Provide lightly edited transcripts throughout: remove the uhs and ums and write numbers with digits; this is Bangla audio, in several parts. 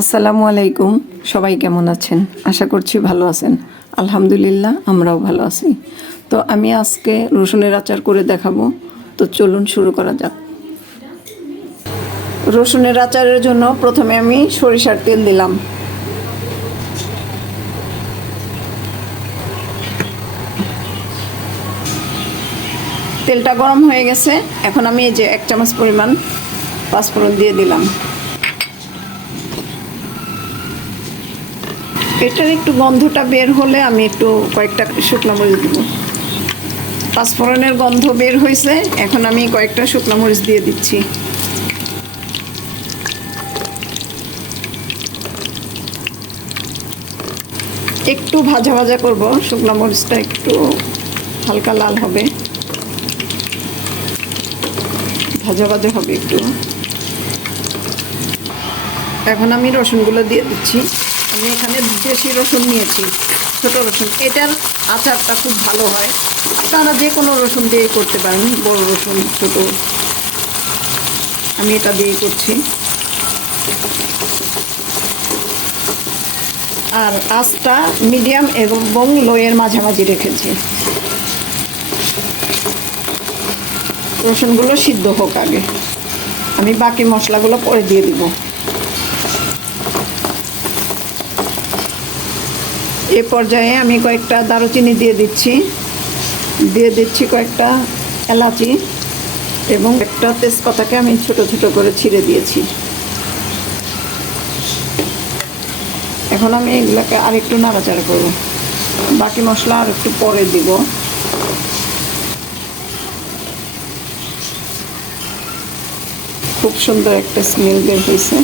আসসালামু আলাইকুম। সবাই কেমন আছেন? আশা করছি ভালো আছেন। আলহামদুলিল্লাহ আমরাও ভালো আছি। তো আমি আজকে রসুনের আচার করে দেখাবো। তো চলুন শুরু করা যাক। রসুনের আচারের জন্য প্রথমে আমি সরিষার তেল দিলাম। তেলটা গরম হয়ে গেছে। এখন আমি এই যে 1 চামচ পরিমাণ পাঁচফোড়ন দিয়ে দিলাম। এটার একটু গন্ধটা বের হলে আমি একটু কয়েকটা শুকনো মরিচ দেব। পাঁচফোড়নের গন্ধ বের হয়েছে, এখন আমি কয়েকটা শুকনো মরিচ দিয়ে দিচ্ছি। একটু ভাজা ভাজা করব, শুকনো মরিচটা একটু হালকা লাল হবে, ভাজা ভাজা হবে একটু। এখন আমি রসুনগুলো দিয়ে দিচ্ছি। আমি এখানে দেশি রসুন নিয়েছি, ছোট রসুন। এটার আচারটা খুব ভালো হয়। আপনারা যে কোনো রসুন দিয়েই করতে পারেন, বড় রসুন ছোট। আমি এটা দিয়েই করছি। আর আঁচটা মিডিয়াম এবং লোয়ের মাঝামাঝি রেখেছি। রসুনগুলো সিদ্ধ হোক আগে, আমি বাকি মশলাগুলো পরে দিয়ে দিব। এ পর্যায়ে আমি কয়েকটা দারুচিনি দিয়ে দিচ্ছি কয়েকটা এলাচি এবং একটা তেজপাতাকে আমি ছোট ছোট করে ছিঁড়ে দিয়েছি। এখন আমি এগুলোকে আরেকটু নাড়াচাড়া করব। বাকি মশলা আর একটু পরে দিব। খুব সুন্দর একটা স্মেল বের হয়েছে।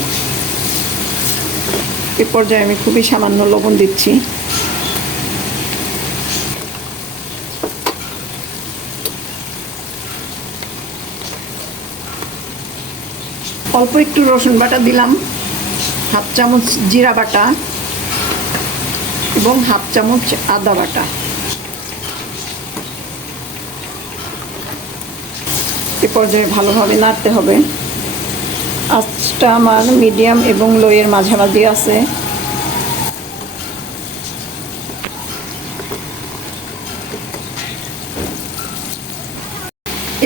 এ পর্যায়ে আমি খুবই সামান্য লবণ দিচ্ছি। অল্প একটু রসুন বাটা দিলাম, হাফ চামচ জিরা বাটা এবং হাফ চামচ আদা বাটা। এ পর্যায়ে ভালোভাবে নাড়তে হবে। আঁচটা আমার মিডিয়াম এবং লোয়ের মাঝামাঝি আছে।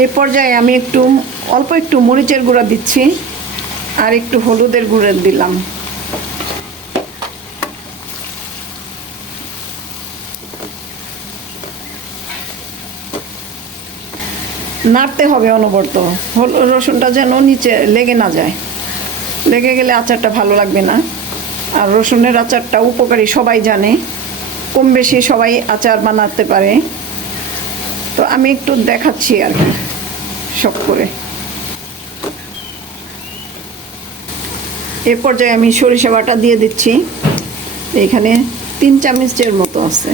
এ পর্যায়ে আমি অল্প একটু মরিচের গুঁড়া দিচ্ছি আর একটু হলুদের গুঁড়া দিলাম। নাড়তে হবে অনবরত, রসুনটা যেন নিচে লেগে না যায়। লেগে গেলে আচারটা ভালো লাগবে না। আর রসুনের আচারটা উপকারী, সবাই জানে, কম বেশি সবাই আচার বানাতে পারে। তো আমি একটু দেখাচ্ছি আর কি শখ করে। এ পর্যায়ে আমি সরিষা বাটা দিয়ে দিচ্ছি। এখানে 3 চামচের মতো আছে।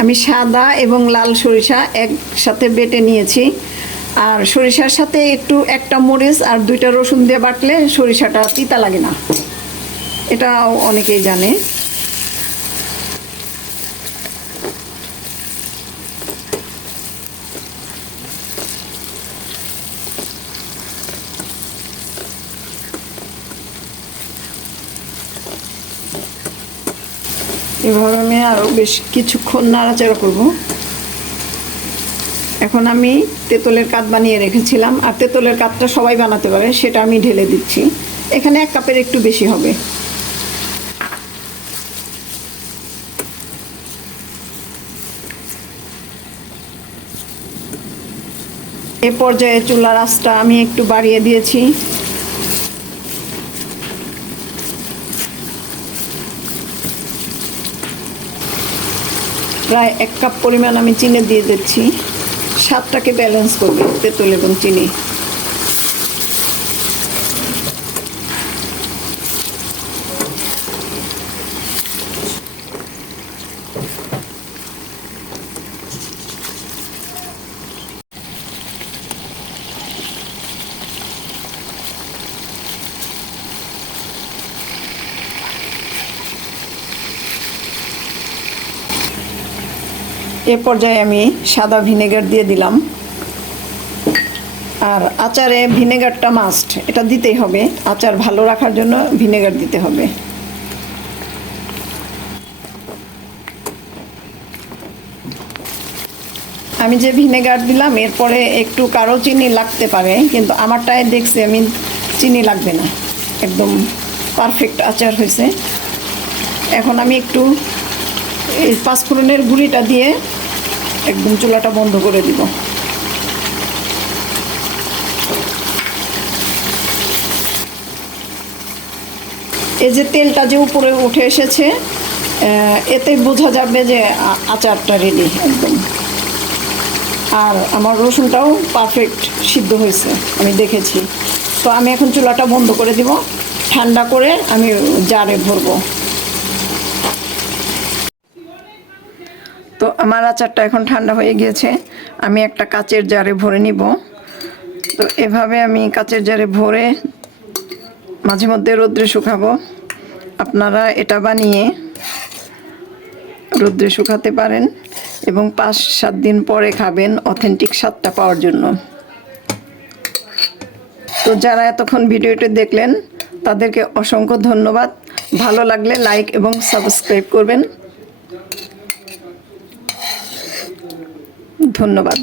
আমি সাদা এবং লাল সরিষা একসাথে বেটে নিয়েছি। আর সরিষার সাথে একটা মরিচ আর 2টা রসুন দিয়ে বাটলে সরিষাটা তিতা লাগে না, এটা অনেকেই জানে। এভাবে আমি আরও বেশ কিছুক্ষণ নাড়াচাড়া করব। এখন আমি তেঁতুলের কাত বানিয়ে রেখেছিলাম, আর তেঁতুলের কাতটা সবাই বানাতে পারে, সেটা আমি ঢেলে দিচ্ছি। এখানে 1 কাপের একটু বেশি হবে। এ পর্যায়ে চুলার আঁচটা আমি একটু বাড়িয়ে দিয়েছি। প্রায় 1 কাপ পরিমাণ আমি চিনি দিয়ে দিচ্ছি। স্বাদটাকে ব্যালেন্স করবে তেঁতুল এবং চিনি। এ পর্যায়ে আমি সাদা ভিনেগার দিয়ে দিলাম আর আচারে ভিনেগারটা মাস্ট, এটা দিতেই হবে। আচার ভালো রাখার জন্য ভিনেগার দিতে হবে। আমি যে ভিনেগার দিলাম এরপরে একটু কারো চিনি লাগতে পারে, কিন্তু আমারটায় দেখছি আমি চিনি লাগবে না, একদম পারফেক্ট আচার হয়েছে। এখন আমি একটু এই পাঁচফোড়নের গুঁড়িটা দিয়ে একদম চুলাটা বন্ধ করে দিব। এই যে তেলটা যে উপরে উঠে এসেছে, এতে বোঝা যাবে যে আচারটা রেডি একদম। আর আমার রসুনটাও পারফেক্ট সিদ্ধ হয়েছে, আমি দেখেছি। তো আমি এখন চুলাটা বন্ধ করে দিব, ঠান্ডা করে আমি জারে ভরবো। তো আমার আচারটা এখন ঠান্ডা হয়ে গিয়েছে, আমি একটা কাচের জারে ভরে নিব। তো এভাবে আমি কাচের জারে ভরে মাঝে মধ্যে রোদ্রে শুকাবো। আপনারা এটা বানিয়ে রোদ্রে শুকাতে পারেন এবং 5-7 দিন পরে খাবেন অথেন্টিক স্বাদটা পাওয়ার জন্য। তো যারা এতক্ষণ ভিডিওটি দেখলেন তাদেরকে অসংখ্য ধন্যবাদ। ভালো লাগলে লাইক এবং সাবস্ক্রাইব করবেন। ধন্যবাদ।